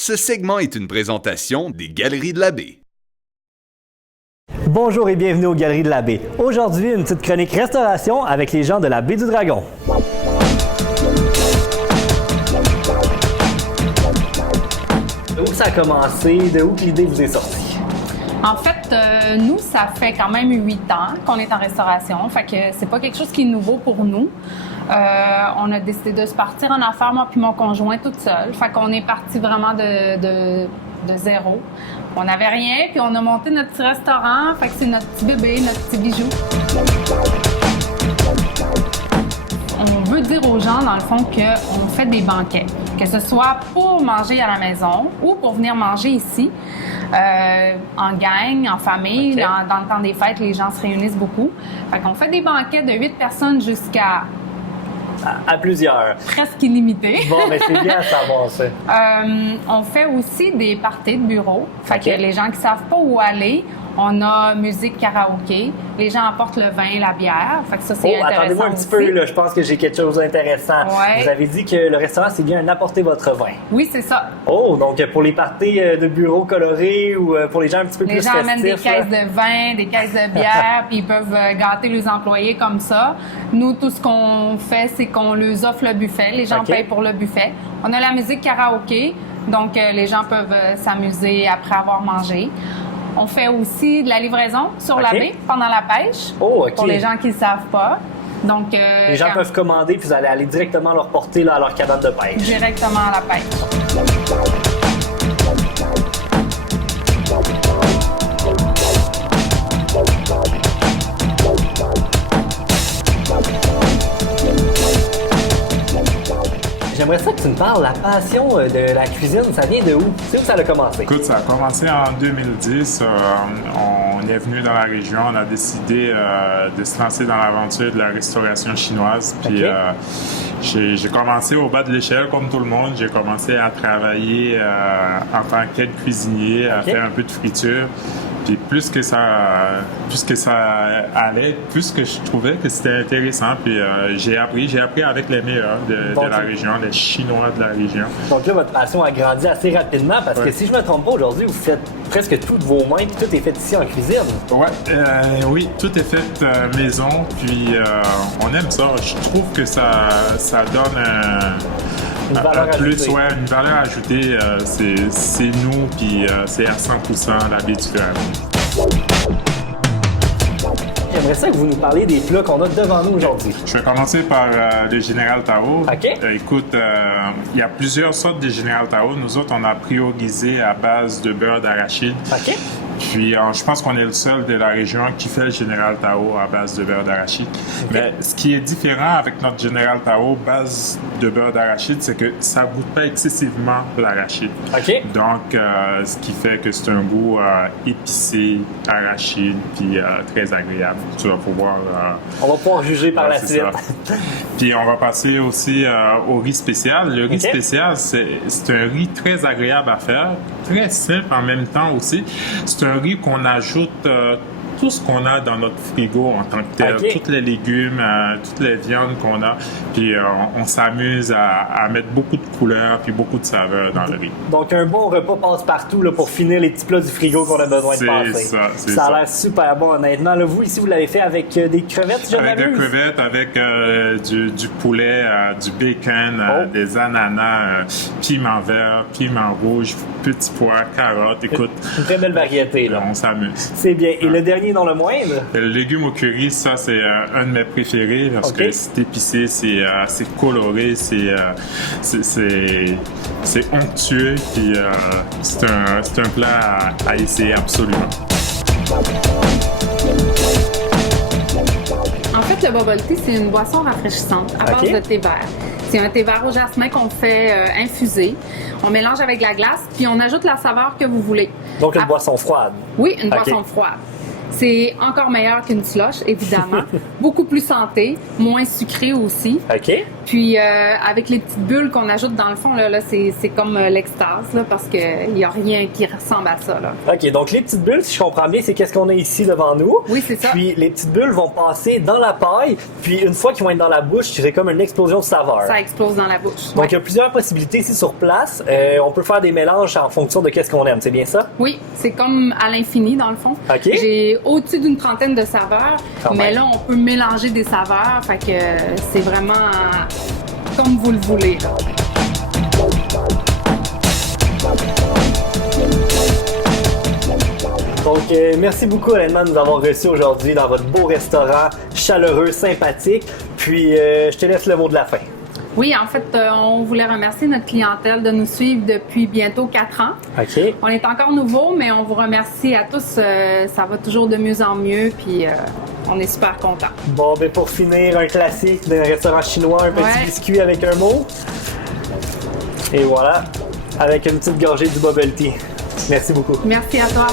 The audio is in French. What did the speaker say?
Ce segment est une présentation des Galeries de la Baie. Bonjour et bienvenue aux Galeries de la Baie. Aujourd'hui, une petite chronique restauration avec les gens de la Baie du Dragon. De où ça a commencé? De où l'idée vous est sortie? En fait, nous, ça fait quand même 8 ans qu'on est en restauration. Fait que c'est pas quelque chose qui est nouveau pour nous. On a décidé de se partir en affaires, moi puis mon conjoint, toute seule. Fait qu'on est parti vraiment de zéro. On n'avait rien, puis on a monté notre petit restaurant. Fait que c'est notre petit bébé, notre petit bijou. On veut dire aux gens, dans le fond, qu'on fait des banquets. Que ce soit pour manger à la maison ou pour venir manger ici. En gang, en famille. Okay. Dans le temps des fêtes, les gens se réunissent beaucoup. Fait qu'on fait des banquets de 8 personnes jusqu'à... À plusieurs. Presque illimité. Bon, mais c'est bien à savoir ça. On fait aussi des parties de bureau. Fait que les gens qui savent pas où aller, on a musique karaoké. Les gens apportent le vin, la bière. Fait que ça, c'est intéressant. Attendez-moi un petit peu, là. Je pense que j'ai quelque chose d'intéressant. Ouais. Vous avez dit que le restaurant, c'est bien apporter votre vin. Oui, c'est ça. Oh, donc pour les parties de bureau colorés ou pour les gens un petit peu plus festifs. Les gens amènent des caisses de vin, des caisses de bière, puis ils peuvent gâter les employés comme ça. Nous, tout ce qu'on fait, c'est qu'on leur offre le buffet. Les gens payent pour le buffet. On a la musique karaoké, donc les gens peuvent s'amuser après avoir mangé. On fait aussi de la livraison sur la baie pendant la pêche, pour les gens qui ne savent pas. Donc, les gens peuvent commander puis vous allez aller directement leur porter là, à leur cabane de pêche. Directement à la pêche. J'aimerais ça que tu me parles, la passion de la cuisine, ça vient de où? Tu sais où ça a commencé? Écoute, ça a commencé en 2010. On est venu dans la région, on a décidé de se lancer dans l'aventure de la restauration chinoise. Puis j'ai commencé au bas de l'échelle, comme tout le monde. J'ai commencé à travailler en tant qu'aide cuisinier, à faire un peu de friture. Puis plus que ça allait, plus que je trouvais que c'était intéressant. Puis j'ai appris avec les meilleurs de la région, les Chinois de la région. Donc là, votre passion a grandi assez rapidement parce que si je ne me trompe pas, aujourd'hui, vous faites presque tout de vos mains puis tout est fait ici en cuisine. Oui, tout est fait maison. Puis on aime ça. Je trouve que ça donne une valeur ajoutée, c'est nous, puis c'est à 100% la baie du Dragon. J'aimerais ça que vous nous parliez des plats qu'on a devant nous aujourd'hui. Je vais commencer par le Général Tao. Écoute, il y a plusieurs sortes de Général Tao. Nous autres, on a priorisé à base de beurre d'arachide. Puis, je pense qu'on est le seul de la région qui fait le Général Tao à base de beurre d'arachide. Mais ce qui est différent avec notre Général Tao base de beurre d'arachide, c'est que ça goûte pas excessivement l'arachide. Donc, ce qui fait que c'est un goût épicé, arachide, puis très agréable. Tu vas pouvoir... on va pouvoir juger par la suite. Puis, on va passer aussi au riz spécial. Le riz spécial, c'est un riz très agréable à faire, très simple en même temps aussi. C'est un riz qu'on ajoute tout ce qu'on a dans notre frigo en tant que tel, tous les légumes, toutes les viandes qu'on a, puis on s'amuse à mettre beaucoup de couleurs puis beaucoup de saveurs dans le riz. Donc un bon repas passe-partout là, pour finir les petits plats du frigo qu'on a besoin de passer. Ça a l'air super bon honnêtement. Là, vous ici, vous l'avez fait avec des crevettes, si je m'abuse? Avec des crevettes, avec du poulet, du bacon, des ananas, piment vert, piment rouge, petits pois, carottes. Écoute, une très belle variété. Là. On s'amuse. C'est bien. Et le dernier dans le moindre? Le légume au curry, ça, c'est un de mes préférés parce que c'est épicé, c'est coloré, c'est onctueux, puis c'est un plat à essayer absolument. En fait, le bubble tea, c'est une boisson rafraîchissante à base de thé vert. C'est un thé vert au jasmin qu'on fait infuser. On mélange avec la glace, puis on ajoute la saveur que vous voulez. Donc une boisson froide? Oui, une boisson froide. C'est encore meilleur qu'une slush, évidemment. Beaucoup plus santé, moins sucré aussi. Puis avec les petites bulles qu'on ajoute dans le fond, là c'est comme l'extase, là, parce qu'il n'y a rien qui ressemble à ça. Là. OK, donc les petites bulles, si je comprends bien, c'est qu'est-ce qu'on a ici devant nous. Oui, c'est ça. Puis les petites bulles vont passer dans la paille, puis une fois qu'ils vont être dans la bouche, c'est comme une explosion de saveur. Ça explose dans la bouche. Donc il y a plusieurs possibilités ici sur place. On peut faire des mélanges en fonction de qu'est-ce qu'on aime, c'est bien ça? Oui, c'est comme à l'infini dans le fond. OK. J'ai au-dessus d'une trentaine de saveurs, mais là on peut mélanger des saveurs, fait que c'est vraiment comme vous le voulez. Là. Donc, merci beaucoup, honnêtement, de nous avoir reçus aujourd'hui dans votre beau restaurant, chaleureux, sympathique. Puis, je te laisse le mot de la fin. Oui, en fait, on voulait remercier notre clientèle de nous suivre depuis bientôt 4 ans. OK. On est encore nouveau, mais on vous remercie à tous. Ça va toujours de mieux en mieux, puis on est super contents. Bon, ben pour finir, un classique d'un restaurant chinois, un petit biscuit avec un mot. Et voilà, avec une petite gorgée du bubble tea. Merci beaucoup. Merci à toi.